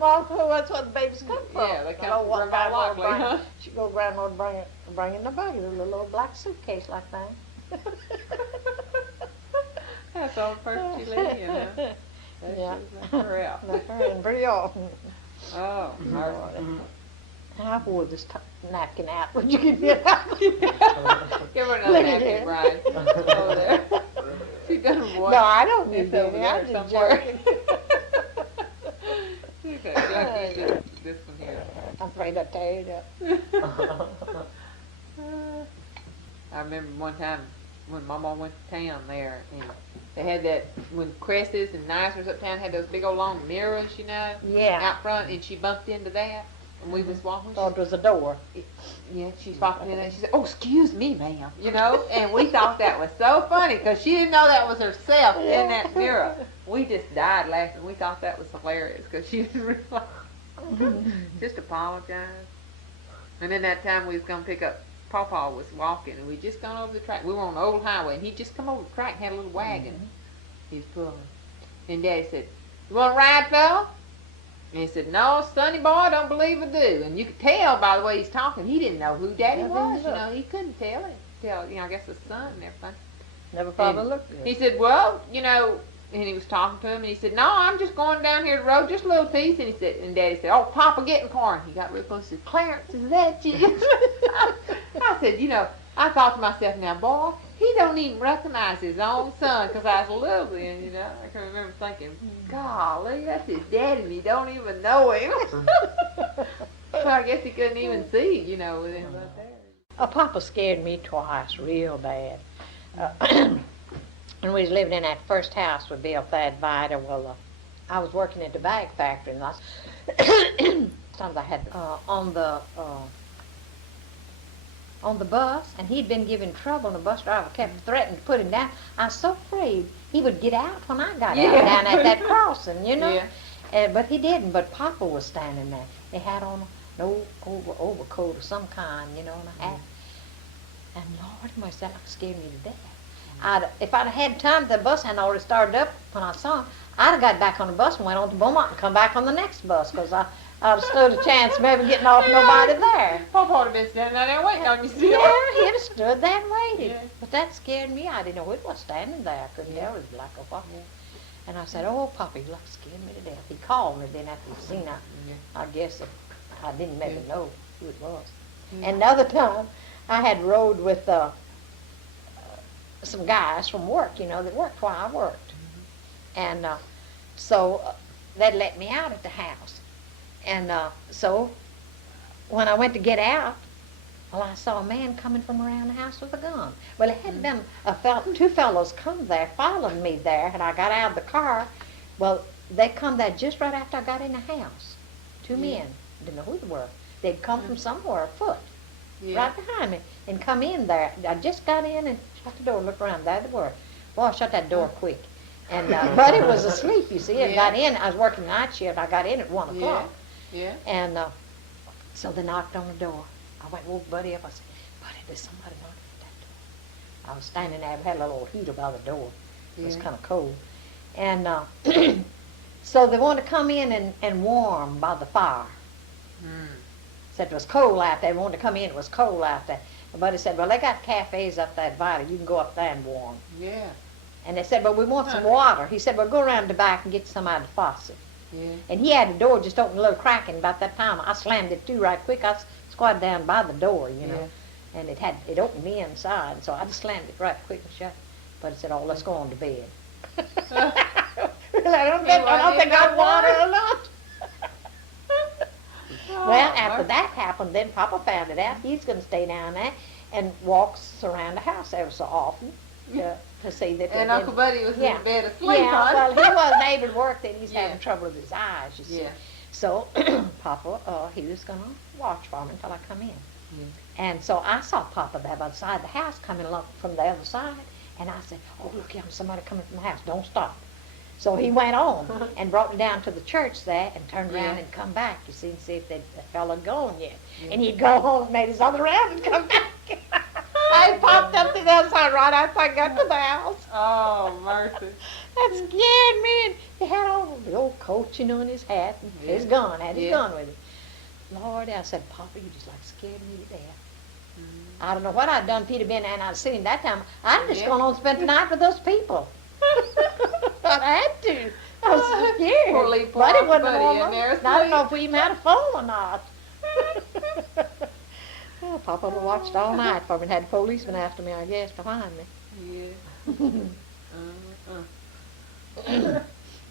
Mama, that's where the babies come from. Yeah, they come Oh, from what Grandma Grandma would Lockley, huh? She go Grandma would bring in the baby, the little old black suitcase like that. That's the only person she let in, huh? Yeah. She let her out. Let her in pretty often. Oh, mercy. I wore this napkin out. Would you give me a napkin? Give her another Look at napkin, here. Brian. Over there. She done what? No, I don't need It's over any. there I'm just somewhere. joking. Okay, I'll keep this one here. I'm afraid I'll tear it up. I remember one time when Mama went to town there, and they had that, when Cresses and Nicers uptown had those big old long mirrors, you know, Yeah. out front, and she bumped into that, and we was walking. Thought it was a door. Yeah, she walked in there, and she said, "Oh, excuse me, ma'am," you know, and we thought that was so funny, because she didn't know that was herself in that mirror. We just died laughing. We thought that was hilarious, because she didn't realize. Just apologize. And then that time we was going to pick up, Pawpaw was walking, and we just gone over the track. We were on the old highway, and he just come over the track and had a little wagon. He was pulling. And Daddy said, "You want to ride, fella?" And he said, "No, sonny boy, I don't believe I do." And you could tell by the way he's talking, he didn't know who Daddy was. You know, he couldn't tell. You know, I guess the son and everything. Never probably looked good. He said, well, you know, and he was talking to him, and he said, no, I'm just going down here the road, just a little piece. And he said, and Daddy said, oh, Papa, get in the car. And he got real close and said, Clarence, is that you? I said, you know, I thought to myself, now, boy, he don't even recognize his own son, because I was little then, you know. I can remember thinking, golly, that's his daddy, and he don't even know him. So I guess he couldn't even see, you know, with him up there. Papa scared me twice, real bad. When we was living in that first house we built there at Vida, well, I was working at the bag factory, and sometimes I had on the bus, and he'd been giving trouble, and the bus driver kept threatening to put him down. I was so afraid he would get out when I got out down at that crossing, you know. Yeah. But he didn't. But Papa was standing there. He had on an old overcoat of some kind, you know, and a hat. And Lord mercy, that scared me to death. If I'd had time, the bus hadn't already started up when I saw him, I'd have got back on the bus and went on to Beaumont and come back on the next bus, because I'd have stood a chance of maybe getting off nobody there. Papa would have been standing there waiting on you still. Yeah, he'd have stood there and waited. Yeah. But that scared me. I didn't know who was standing there. I couldn't tell. It was black or white. Yeah. And I said, oh, Papa, you scared me to death. He called me then after he'd seen I guess I didn't maybe know who it was. And another time, I had rode with some guys from work, you know, that worked while I worked. And so they'd let me out at the house. And so when I went to get out, well, I saw a man coming from around the house with a gun. Well, it had been two fellows come there, following me there, and I got out of the car. Well, they come there just right after I got in the house. Two men, didn't know who they were. They'd come from somewhere afoot, right behind me, and come in there. I just got in and shut the door, looked around. There they were. Boy, I shut that door quick. And Buddy was asleep, you see. I got in. I was working night shift. I got in at 1 o'clock. Yeah. And so they knocked on the door. I went and woke Buddy up. I said, Buddy, there's somebody knocking at that door. I was standing there. I had a little heater by the door. It was kind of cold. And so they wanted to come in and warm by the fire. Said it was cold out there. They wanted to come in. It was cold out there. And Buddy said, well, they got cafes up there at Vida. You can go up there and warm. Yeah. And they said, well, we want some water. He said, well, go around the back and get some out of the faucet. Yeah. And he had the door just open a little crack, and about that time I slammed it to right quick. I squatted down by the door, you know, and it opened me inside, so I just slammed it right quick and shut. But it said, oh, let's go on to bed. Really, I don't think I water or not. Well, after that happened, then Papa found it out. He's going to stay down there and walks around the house ever so often to see that. And Uncle Buddy was in bed asleep. Yeah, well, he wasn't able to work then. He's having trouble with his eyes, you see. So Papa, he was going to watch for him until I come in. And so I saw Papa there by the side of the house coming along from the other side. And I said, oh, look, there's somebody coming from the house. Don't stop. So he went on and brought me down to the church there and turned around and come back, you see, and see if that fella had gone yet. And he'd go home and made his other round and come back. I popped up to the other side right after I got to the house. Oh, mercy. That scared me. And he had on the old coat, you know, and his hat and his gun. Had his gun with him. Lord, I said, Papa, you just like scared me to death. I don't know what I'd done if he'd have been there and I'd seen him that time. I'd just gone on and spent the night with those people. I had to. I was so scared. Poor Buddy wasn't Buddy home. in there I don't know if we even had a phone or not. Well, Papa watched all night for me and had a policeman after me, I guess, behind me.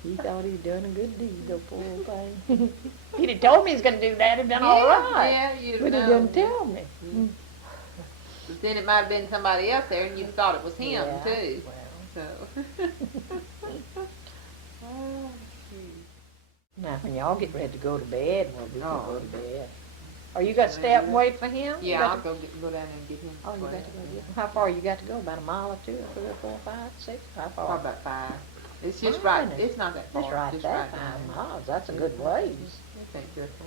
He thought he was doing a good deed, the poor thing. He'd have told me he was going to do that, he'd done all right. Yeah, you'd but he didn't tell me. But then it might have been somebody else there and you thought it was him, too. Well. So. Now, when y'all get ready to go to bed, well, we can go to bed. Are you got to stay up and wait for him? Yeah, I'll go down and get him. Oh, you got to go get him. How far you got to go? About a mile or two, or 3 or 4, 5, 6? How far? Probably about 5. It's just right. It's not that far. It's right just there, right 5 miles. That's a good ways. It ain't good for.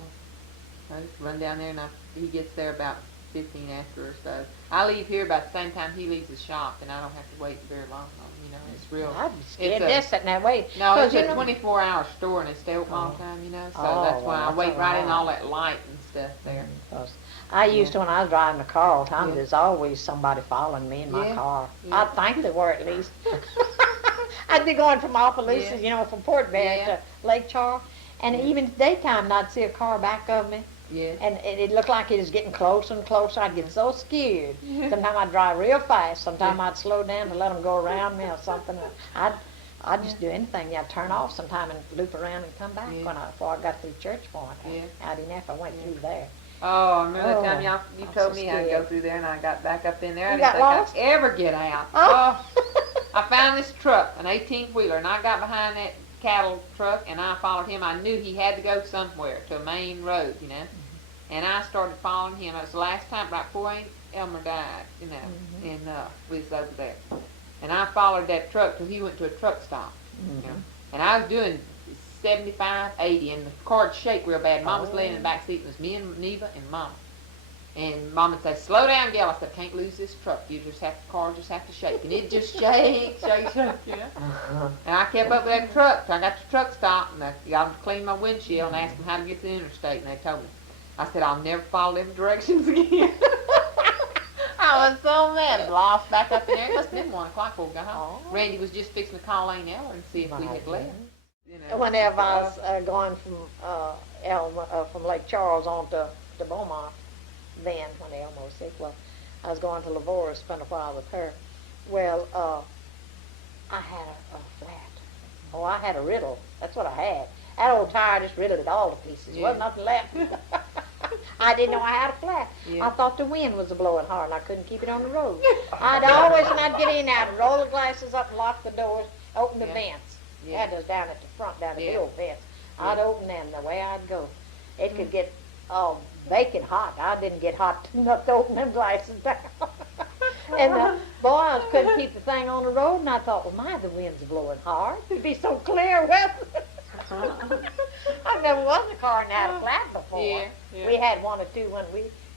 I just run down there and he gets there about 15 after or so. I leave here about the same time he leaves the shop, and I don't have to wait very long. You know, it's real. I'd be scared to sitting that way. No, it's a 24-hour store, and they stay open all the time. You know, so that's why I wait right in all that light and stuff there. Because I used to, when I was driving the car all the time, there's always somebody following me in my car. I think there were at least. I'd be going from Opelousas, from Port Barrett to Lake Charles, and even daytime I'd see a car back of me. Yeah. And it looked like it was getting closer and closer. I'd get so scared. Sometimes I'd drive real fast. Sometimes I'd slow down to let them go around me or something. I'd just do anything. I'd turn off sometime and loop around and come back before I got through Church Point. Out in F, I went through there. Oh, I remember the time you told me I'd go through there, and I got back up in there. I You didn't got think lost? I'd ever get out. Oh. I found this truck, an 18-wheeler, and I got behind that cattle truck, and I followed him. I knew he had to go somewhere, to a main road, And I started following him. It was the last time, right before Aunt Elmer died, and we was over there. And I followed that truck till he went to a truck stop, And I was doing 75, 80, and the car'd shake real bad. Mom was laying in the back seat, and it was me and Neva and Mama. And Mom would say, "Slow down, Gayle." I said, "Can't lose this truck. The car just have to shake." And it just shake. And I kept up with that truck till I got the truck stopped, and I got them to clean my windshield and asked them how to get to the interstate, and they told me. I said, "I'll never follow them directions again." I was so mad. Lost back up in there. It must have been 1 o'clock before we got home. Randy was just fixing to call Aunt Ella and see if we had left. Whenever I was going from Lake Charles on to Beaumont, then when Elma was sick, I was going to Lavora, spent a while with her. Well, I had a flat. Oh, I had a riddle. That's what I had. That old tire just riddled it all to pieces. Wasn't nothing left. I didn't know I had a flat. I thought the wind was blowing hard and I couldn't keep it on the road. I'd always, when I'd get in, I'd roll the glasses up and lock the doors, open the vents. They had those down at the front, down the old vents. I'd open them the way I'd go. It could get baking hot. I didn't get hot enough to open them glasses down. And boy, I couldn't keep the thing on the road, and I thought, well, the wind's blowing hard. It'd be so clear weather. I've never was in a car and had a flat before. We had one or two when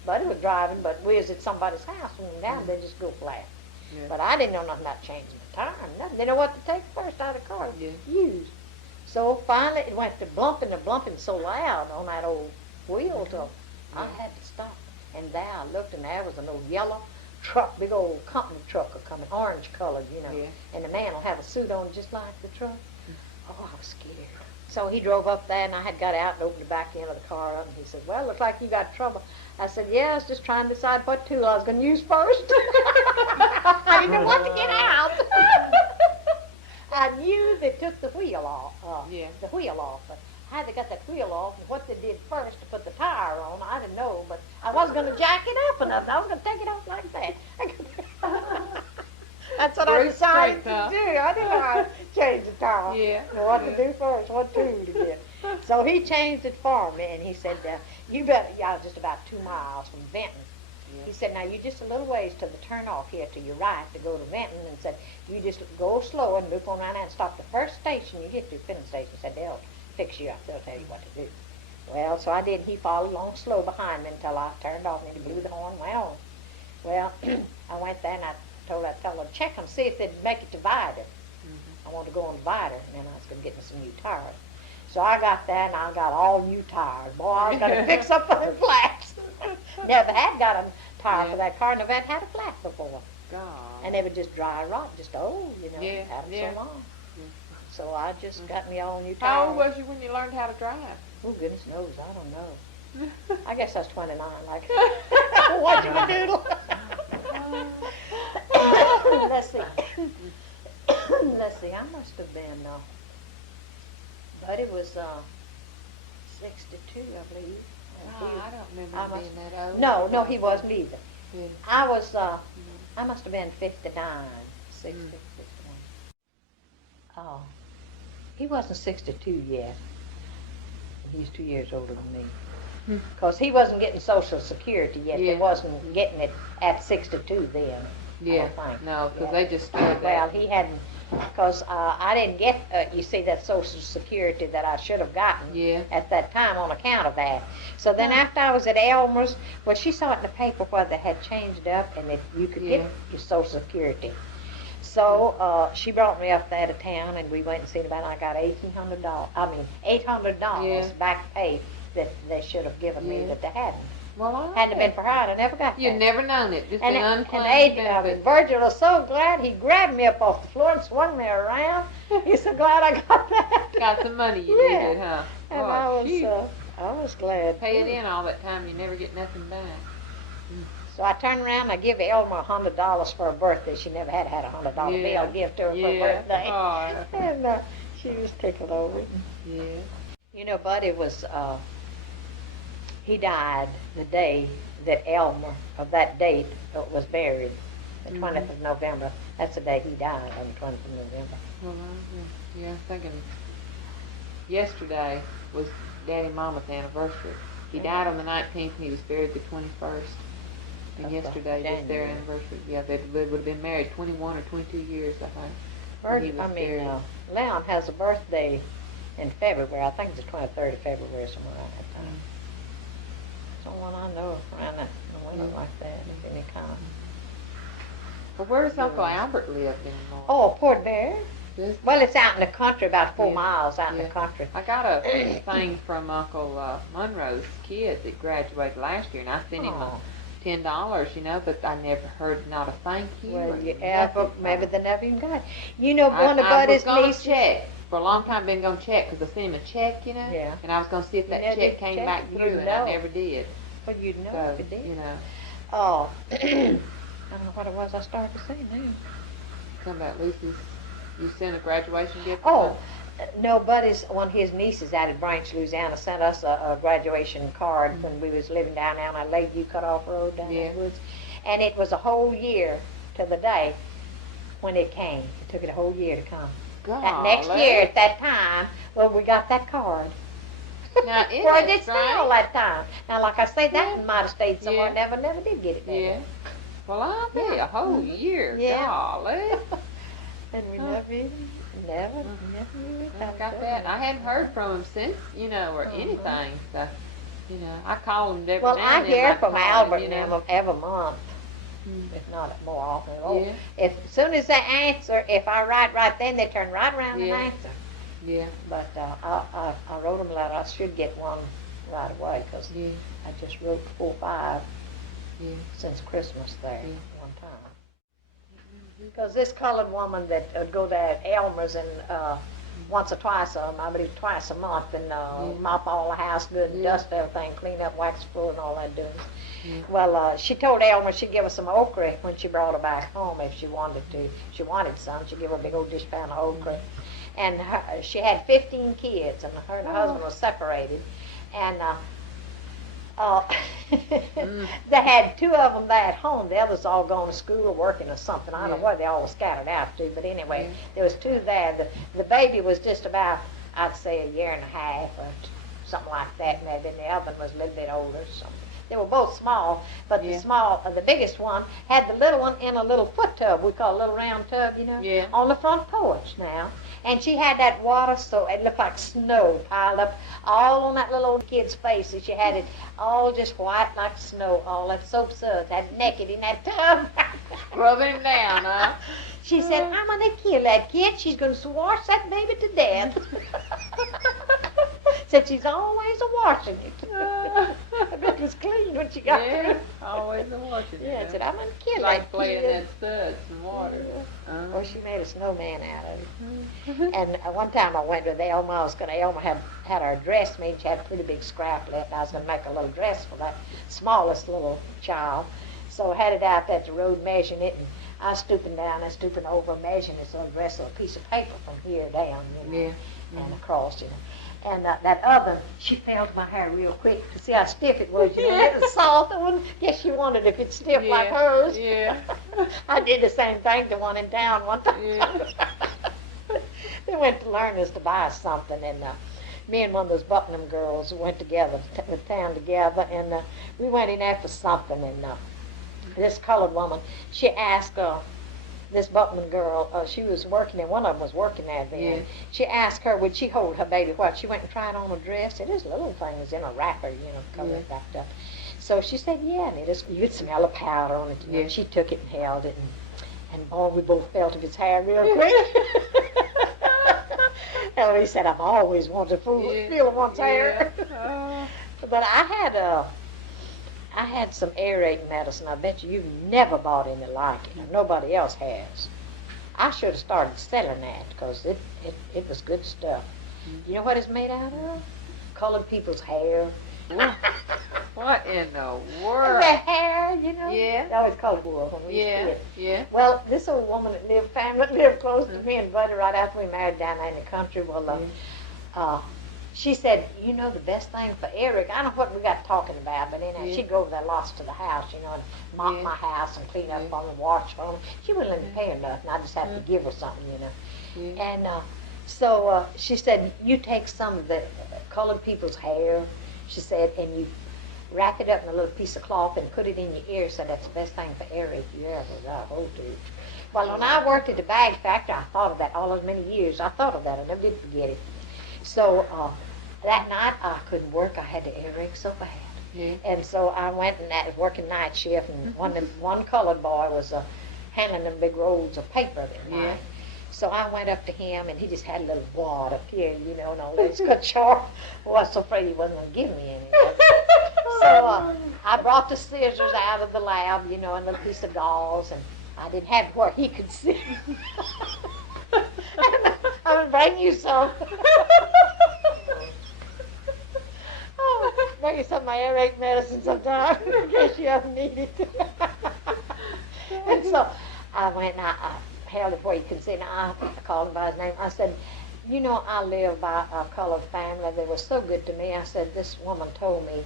Buddy was driving, but we was at somebody's house, and down they just go flat. But I didn't know nothing about changing the tire, nothing. Didn't know what to take first out of the car. Used. So finally it went to blumping and blumping so loud on that old wheel till I had to stop. And there I looked, and there was an old yellow truck, big old company truck coming, orange colored, and the man will have a suit on just like the truck. Oh, I was scared. So he drove up there, and I had got out and opened the back end of the car up, and he said, "Well, looks like you got trouble." I said, "Yeah, I was just trying to decide what tool I was going to use first." I didn't know what to get out. I knew they took the wheel off, the wheel off, but how they got that wheel off and what they did first to put the tire on, I didn't know, but I wasn't going to jack it up enough. I was going to take it off like that. That's what I decided to do. I didn't know how to change the tire. What to do first, what tool to get. So he changed it for me, and he said, "You better." I was just about 2 miles from Benton. He said, "Now you just a little ways to the turn off here to your right to go to Benton," and said, "You just go slow and loop on around and stop the first station you get to, filling station." He said, "They'll fix you up. They'll tell you what to do." Well, so I did. He followed along slow behind me until I turned off, and then he blew the horn and went on. Well, I went there and I told that fellow to check and see if they'd make it to Vida. I wanted to go on Vida, and then I was going to get me some new tires. So I got there, and I got all new tires. Boy, I was going to fix up for the flats. Never had got a tire for that car. Never had a flat before. God. And they would just dry rot, just old, had them so long. So I just got me all new tires. How old was you when you learned how to drive? Oh, goodness knows, I don't know. I guess I was 29, like, watching a doodle. Let's see. Let's see, I must have been, but it was 62, I believe. I don't remember being that old. No, he wasn't either. I was, I must have been 59, 60, 61. Oh, he wasn't 62 yet. He's 2 years older than me. Because he wasn't getting Social Security yet. He wasn't getting it at 62 then. No, because they just started that. Well, he hadn't, because I didn't get, you see, that Social Security that I should have gotten at that time on account of that. So then after I was at Elmer's, well, she saw it in the paper where they had changed up and that you could get your Social Security. So she brought me up there to town, and we went and seen about it. I got $800 back pay that they should have given me that they hadn't. Well, Hadn't it been for her, I'd have never got that. You'd never known it. Just and been unclaimed benefits. Virgil was so glad he grabbed me up off the floor and swung me around. He's so glad I got that. Got some money you needed, huh? And I was glad. Pay it in all that time, you never get nothing back. So I turned around and I give Elmer $100 for her birthday. She never had a $100 bill gift to her for her birthday. Oh. And she was tickled over it. Yeah. You know, Buddy was, he died the day that Elmer, of that date, was buried. The 20th of November. That's the day he died, on the 20th of November. Well, yeah, I'm thinking yesterday was Daddy and Mama's anniversary. He died on the 19th and he was buried the 21st. And yesterday was their anniversary. Yeah, they would have been married 21 or 22 years, I think. Leon has a birthday in February. I think it's the 23rd of February, somewhere around that time. Someone I know around a winter like that, of any kind. Well, where does Uncle Albert live anymore? Oh, Port Bear. Well, it's out in the country, about 4 miles out in the country. I got a thing from Uncle Monroe's kid that graduated last year, and I sent him $10, you know, but I never heard not a thank you. Well, maybe they never even got it. You know, one of Buddy's nieces. Check. For a long time, I've been going to check because I sent him a check, you know. Yeah. And I was going to see if that check came back through, and I never did. Well, you'd know if it did. You know. Oh, I don't know what it was I started to say now. Something about Lucy's. You sent a graduation gift? Oh, no, one of his nieces out at Branch, Louisiana, sent us a graduation card when we was living down there on that Lakeview Cutoff Road down in the woods. And it was a whole year to the day when it came. It took it a whole year to come. That next year at that time, well, we got that card. Now, where did it stay all that time? Now, like I say, that might have stayed somewhere. Never did get it back. Yeah. Well, I'll tell you, a whole year. Yeah. Golly. And we never knew I got that. I hadn't heard from him since, you know, or anything. So, you know, I call him every now and then. Well, I hear from Albert every month, if not more often. Oh, as soon as they answer, if I write right then, they turn right around and answer. Yeah. But I wrote him a letter. I should get one right away because I just wrote 4 or 5 since Christmas there one time. Because this colored woman that would go there at Elmer's and once or twice, I believe twice a month, and mop all the house good and dust everything, clean up, wax the floor and all that doing. Well, she told Elmer she'd give her some okra when she brought her back home if she wanted to. If she wanted some, she'd give her a big old dish pan of okra. And she had 15 kids, and her and her husband was separated. And they had 2 of them there at home. The others all gone to school or working or something. I don't know where they all were scattered out to, but anyway, there was 2 there. The baby was just about, I'd say, 1.5 years or something like that, maybe, and the other one was a little bit older or something. They were both small, but the biggest one had the little one in a little foot tub. We call it a little round tub, you know, on the front porch now. And she had that water, so it looked like snow piled up all on that little old kid's face. And she had it all just white like snow, all that soap suds, had naked in that tub. Rubbing him down, huh? She said, I'm going to kill that kid. She's going to wash that baby to death. Said she's always a-washing it. I bet it was clean when she got through. Always a-washing it. Yeah, I said, I'm going to kill like that kid. playing that suds in water. Well, she made a snowman out of it. And one time I went with Elma. Elma had our dress made. She had a pretty big scrap left. I was going to make a little dress for that smallest little child. So I had it out at the road measuring it, and I was stooping down and stooping over measuring this little dress of a piece of paper from here down, you know, and across, you know. And that oven, she felt my hair real quick to see how stiff it was. You know, it was soft. I wouldn't guess she wanted if it's stiff like hers. Yeah. I did the same thing to one in town one time. Yeah. They went to Learners to buy something, and me and one of those Buckingham girls went together to town together, and we went in there for something, and this colored woman, she asked this Buckman girl, she was working there, one of them was working there then. Yeah. She asked her, would she hold her baby while she went and tried on a dress? And this little thing was in a wrapper, you know, covered wrapped up. So she said, yeah, and you'd smell the powder on it. You know. And she took it and held it, and boy, we both felt of his hair real quick. And he said, I've always wanted to feel one's hair. But I had some earache medicine. I bet you've never bought any like it, or nobody else has. I should have started selling that because it was good stuff. You know what it's made out of? Colored people's hair. What in the world? Their hair, you know? Yeah. They always called it wool when we used to get. Yeah. Well, this old woman family that lived close to me and Buddy right after we married down there in the country, she said, you know, the best thing for Eric, I don't know what we got talking about, but anyhow, she'd go over there lots to the house, you know, and mop my house and clean up on the wash for me. She wouldn't let me pay her nothing. I just have to give her something, you know. And so she said, you take some of the colored people's hair, she said, and you wrap it up in a little piece of cloth and put it in your ear. So that's the best thing for Eric you ever got hold to. Well, when I worked at the bag factory, I thought of that all those many years. I thought of that. I never did forget it. So that night I couldn't work. I had the earache so bad. Yeah. And so I went and I was working night shift, and one colored boy was handling them big rolls of paper that night. So I went up to him, and he just had a little wad up here, you know, and all this cut short. Well, I was so afraid he wasn't going to give me any. So I brought the scissors out of the lab, you know, and a little piece of gauze, and I didn't have it where he could see. I'm going to bring you some. Bring you some of my earache medicine sometime in case you ever need it. And so I went and I held it where you could see. Now I called him by his name. I said, you know, I live by a colored family. They were so good to me. I said, this woman told me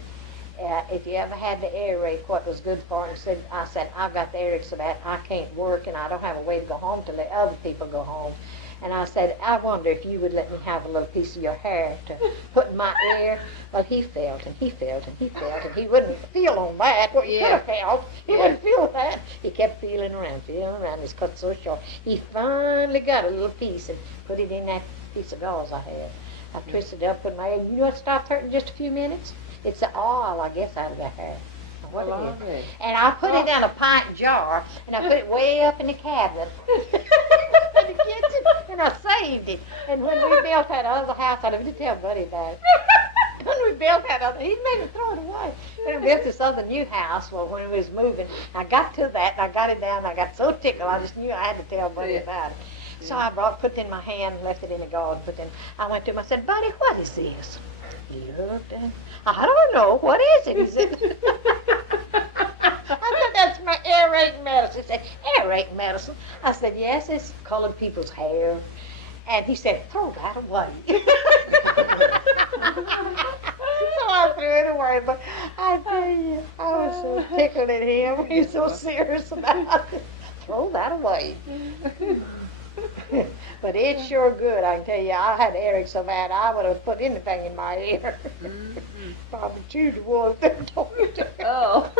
if you ever had the earache, what was good for it. And I said, I've got the earache so bad I can't work and I don't have a way to go home till the other people go home. And I said, I wonder if you would let me have a little piece of your hair to put in my ear. Well, he felt and he felt and he felt, and he wouldn't feel on that. What he could have felt, he wouldn't feel that. He kept feeling around. It's cut so short. He finally got a little piece and put it in that piece of gauze I had. I twisted it up, put my ear. You know what stopped hurting just a few minutes? It's the oil, I guess, out of the hair. What it is. And I put it in a pint jar, and I put it way up in the cabinet in the kitchen, and I saved it. And when we built that other house, I didn't tell Buddy about it. When we built that other, he made me throw it away. When we built this other new house, well, when we was moving, I got to that, and I got it down, and I got so tickled, I just knew I had to tell Buddy about it. So I put it in my hand, left it in the garden, I went to him, I said, Buddy, what is this? He looked at it. I don't know. What is it? He said, I said, that's my earache medicine. He said, earache medicine? I said, yes, it's colored people's hair. And he said, throw that away. So I threw it away. But I tell you, I was so tickled at him. He was so serious about it. Throw that away. But it's sure good, I can tell you. I had earache so bad I would have put anything in my ear. Probably chewed the wool if they told me to. Oh.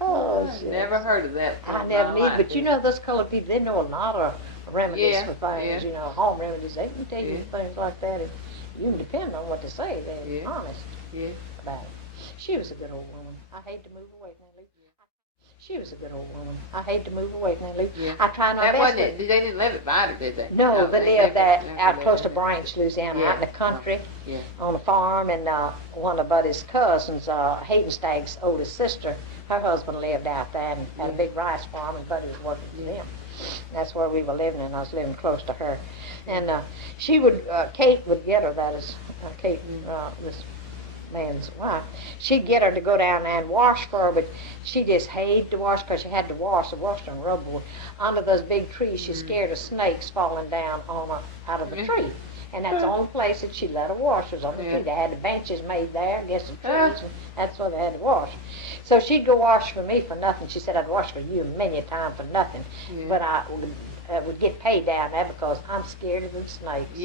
Oh, shit. Never heard of that. I never did, but you know those colored people, they know a lot of remedies for things, you know, home remedies. They can tell you things like that. If you can depend on what to say. They're honest about it. She was a good old woman. I hate to move away from her. She was a good old woman. I hate to move away from her. I try my best. They didn't live at Vida, did they? No, they lived out close to Branch, Louisiana, out in the country, on a farm, and one of Buddy's cousins, Havenstag's oldest sister, her husband lived out there and had a big rice farm, and Buddy was working for them. That's where we were living, and I was living close to her. And Kate would get her, that is, Kate, this man's wife, she'd get her to go down there and wash for her, but she just hated to wash because she had to wash the washer and rubber under those big trees. She's scared of snakes falling down on her out of the tree. And that's the only place that she let her wash was on the tree. They had the benches made there against the trees, and that's where they had to wash. So she'd go wash for me for nothing. She said, I'd wash for you many a time for nothing. But I would get paid down there because I'm scared of the snakes.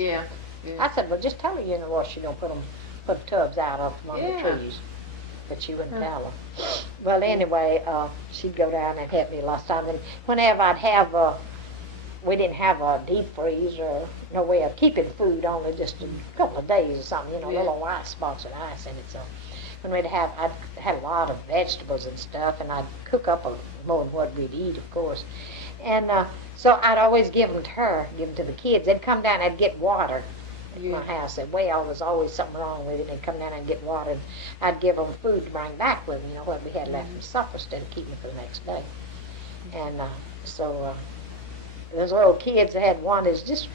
I said, well, just tell her you're in the wash. You don't put tubs out of among the trees. But she wouldn't tell her. Well, anyway, she'd go down and help me a lot of times. And whenever I'd have, we didn't have a deep freeze or no way of keeping food, only just a couple of days or something, you know, a little ice box with ice in it. So when I'd had a lot of vegetables and stuff, and I'd cook up more than what we'd eat, of course. And so I'd always give them to her, give them to the kids. They'd come down, I'd get water. at my house. The well was always something wrong with it. They'd come down and get water. And I'd give them food to bring back with them, what we had left from supper instead of keeping it for the next day. And so those little kids, they had one is just,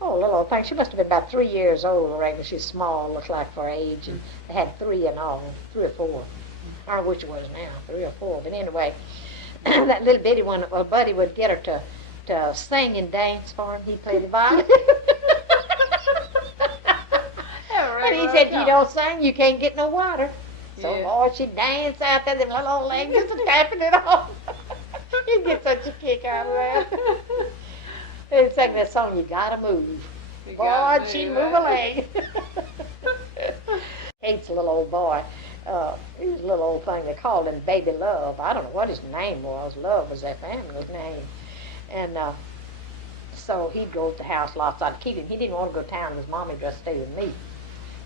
little old thing. She must have been about 3 years old, regular. She's small, looked like for her age. And they had 3 in all, 3 or 4. I don't know which it was now, 3 or 4. But anyway, that little bitty one, well, Buddy would get her to sing and dance for him. He played the violin. And he said, you don't sing, you can't get no water. So, boy, she'd dance out there, them little old legs just tapping it off. He'd get such a kick out of that. He'd sing that song, You Gotta Move. Boy, she'd move a leg. Kate's a little old boy. He was a little old thing. They called him Baby Love. I don't know what his name was. Love was their family's name. And so he'd go to the house lots. I'd keep him. He didn't want to go to town. His mommy just stay with me.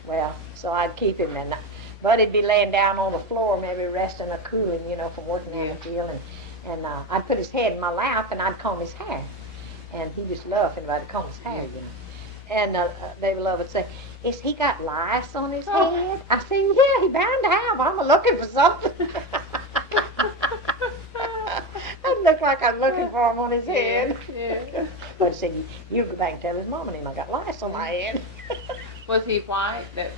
Well, so I'd keep him. And Buddy'd be laying down on the floor, maybe resting or cooling, from working out in the field. And I'd put his head in my lap, and I'd comb his hair. And he just loved anybody to comb his hair, And Baby Love would say, "Is he got lice on his head?" I said, "Yeah, he bound to have. I'm looking for something." I'd look like I'm looking for him on his head. But I said, "You go back and tell his mom and him I got lice on my head." Was he white, that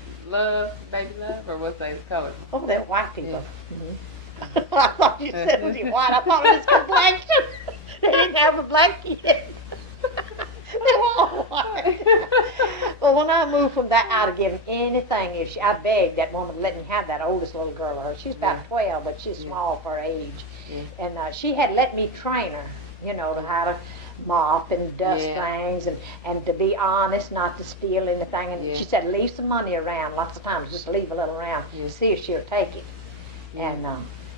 Baby Love, or was they colored? Oh, they're white people. I thought you said, was he white? I thought it was complexion. They didn't have a black kid. They were all white. Well, when I moved from that, I'd have given anything. I begged that woman to let me have that oldest little girl of hers. She's about 12, but she's small for her age. And she had let me train her, to how to mop and dust things and to be honest, not to steal anything. And she said, leave some money around lots of times. Just leave a little around. See if she'll take it. And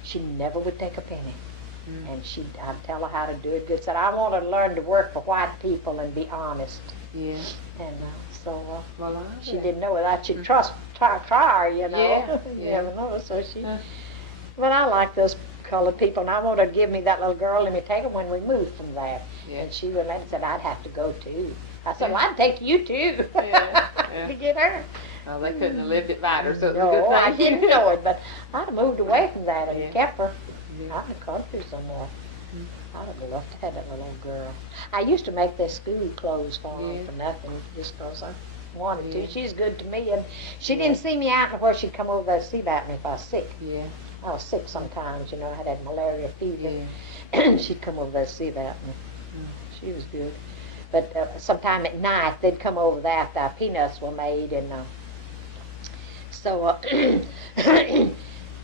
she never would take a penny. And I'd tell her how to do it good. Said, I want her to learn to work for white people and be honest. And so she didn't know that. She'd try her, You never know. So she. But I like those colored people, and I want her to give me that little girl. Let me take her when we moved from there. And she would let me said, I'd have to go too. I said, well, I'd take you too. To get her. Well, they couldn't have lived at Viter, so it was No, a good thing. I didn't know it, but I'd have moved away from that and kept her out in the country somewhere. I'd have loved to have that little girl. I used to make their school clothes for them for nothing, just because I wanted to. She's good to me, and she didn't see me out where she'd come over there to see about me if I was sick. I was sick sometimes, I had that malaria fever. And she'd come over there to see about me. She was good. But sometime at night, they'd come over there after our peanuts were made, and so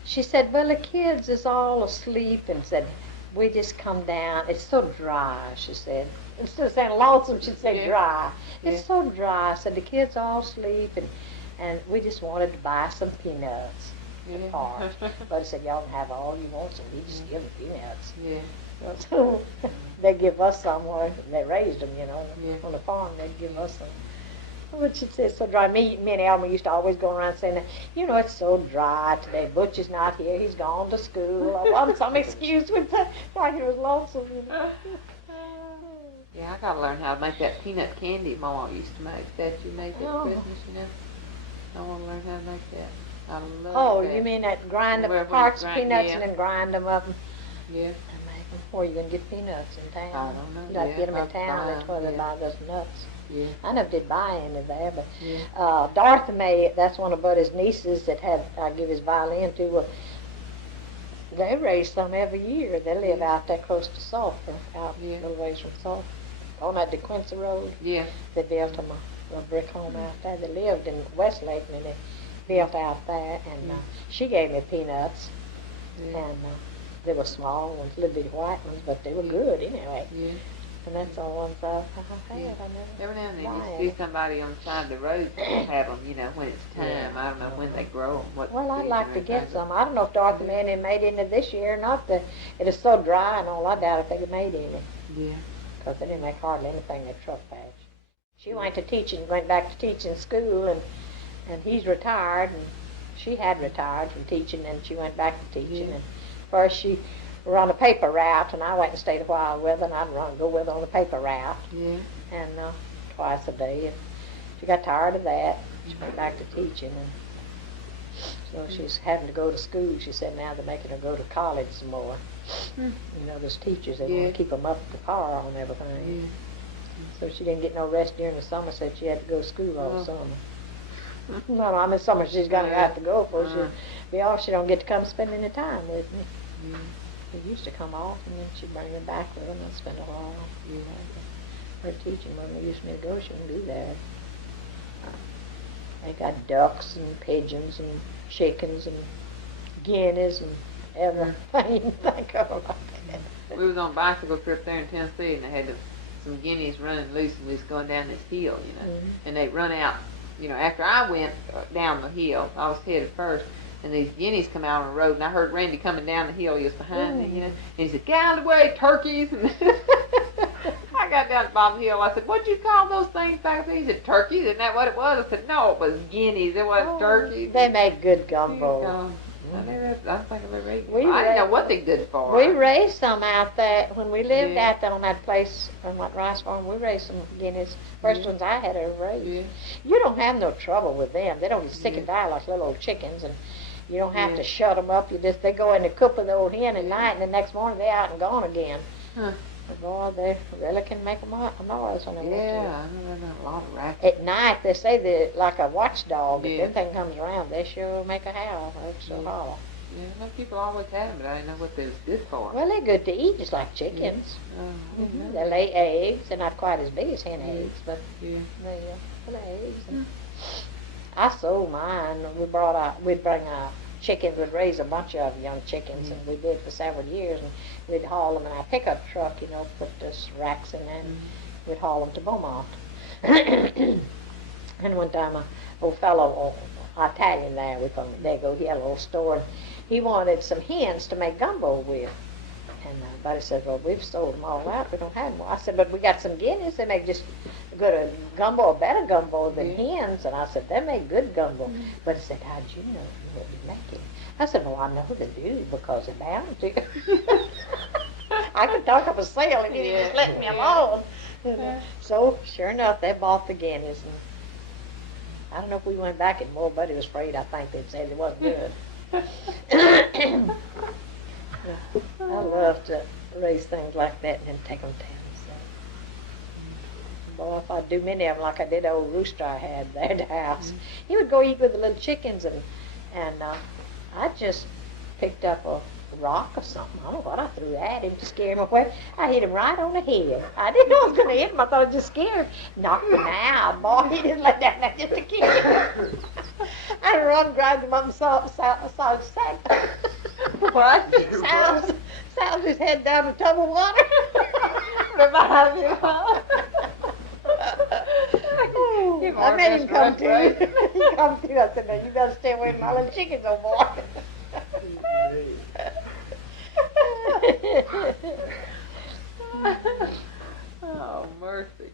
she said, well, the kids is all asleep, and said, we just come down. It's so dry, she said. Instead of saying lonesome, she'd say dry. It's so dry. I said, the kids all asleep, and we just wanted to buy some peanuts. But I said, y'all can have all you want, so we just give them peanuts. So they give us some, or they raised them, on the farm. They'd give us some. But she said, so dry. Me and Elmer used to always go around saying, it's so dry today. Butch is not here. He's gone to school. I wanted some excuse with that, like it was lonesome, Yeah, I gotta learn how to make that peanut candy Mama used to make. That you make at Christmas, I want to learn how to make that. I love that. You mean that grind up parts of peanuts and then grind them up? Yeah. Or are you going to get peanuts in town? I don't know. You got to get them in town. That's where they buy those nuts. I never did buy any there, but Dorothy May, that's one of Buddy's nieces that I give his violin to. Well, they raise some every year. They live out there close to Sulphur, out a little ways from Sulphur, on that DeQuincy Road. They built them a brick home out there. They lived in Westlake, and they built out there, and she gave me peanuts, and they were small ones, little bitty white ones, but they were good anyway. And that's all ones I had. Every now and then you see somebody on the side of the road have them, when it's time. I don't know when they grow them. Well, I'd like to get some. I don't know if Dorothy Manning made any this year or not. It is so dry and all. I doubt if they could made any. Because they didn't make hardly anything at Truck Patch. She went back to teaching school, and he's retired, and she had retired from teaching, and she went back to teaching. And first she run a paper route, and I went and stayed a while with her, and I'd go with her on the paper route. And twice a day. And she got tired of that. She went back to teaching, and so she's having to go to school. She said now they're making her go to college some more. You know, those teachers, they want to keep them up to par on everything. So she didn't get no rest during the summer. Said she had to go to school all summer. No, I mean summer she's gonna have to go for. She'll be off. She don't get to come spend any time with me. She used to come off, and then she'd bring me back with her and I'd spend a while. Her teaching when they used me to go, she wouldn't do that. They got ducks and pigeons and chickens and guineas and everything you can think of like that. We was on a bicycle trip there in Tennessee, and they had some guineas running loose, and we was going down this hill, you know. And they run out, you know, after I went down the hill, I was headed first, and these guineas come out on the road, and I heard Randy coming down the hill. He was behind me, you know, and he said, "Get out of the way, turkeys!" And I got down the bottom of the hill. I said, "What'd you call those things back there?" He said, "Turkeys." Isn't that what it was? I said, "No, it was guineas. It wasn't turkeys." They make good gumbo. I don't think I've ever eaten. I didn't know what they're good for. We raised some out there when we lived out there on that place on that rice farm. We raised some guineas. First ones I had ever raised. You don't have no trouble with them. They don't get sick and die like little old chickens, and you don't have to shut them up. They go in the coop of the old hen at night, and the next morning they're out and gone again. But boy, they really can make a noise when they want to. Yeah, a lot of racket. At night, they say they're like a watchdog. If anything comes around, they sure make a howl. They're so hollow. Yeah, I know people always had them, but I didn't know what they was good for. Well, they're good to eat, just like chickens. They lay eggs. They're not quite as big as hen eggs, but they lay eggs. And I sold mine. We'd bring chickens. We'd raise a bunch of young chickens, and we did for several years. And we'd haul them in our pickup truck, you know, put this racks in there, and we'd haul them to Beaumont. And one time, an old fellow, Italian there, we call him, there go, he had a little store, and he wanted some hens to make gumbo with. And buddy said, "Well, we've sold them all out. We don't have them." I said, "But we got some guineas. They make just good a gumbo, a better gumbo than hens." And I said, "They make good gumbo." But he said, "How'd you know what you're making?" I said, "Well, I know they do because they're bound to." I could talk up a sale and he just let me alone. So, sure enough, they bought the guineas. And I don't know if we went back anymore, but he was afraid. I think they'd said it wasn't good. I love to raise things like that and then take them down. So. Boy, if I'd do many of them like I did old rooster I had there at the house, he would go eat with the little chickens, and I just picked up a rock or something. I don't know what I threw at him to scare him away. I hit him right on the head. I didn't know I was going to hit him. I thought I'd just scare him. Knocked him out. Boy, he didn't let that just a kid. I run, grabbed him up and saw his sack. What? Sounds his head down a tub of water. Revive him. I made him come to. He come to. I said, "No, you better stay away from my little chickens, old boy." Oh, mercy.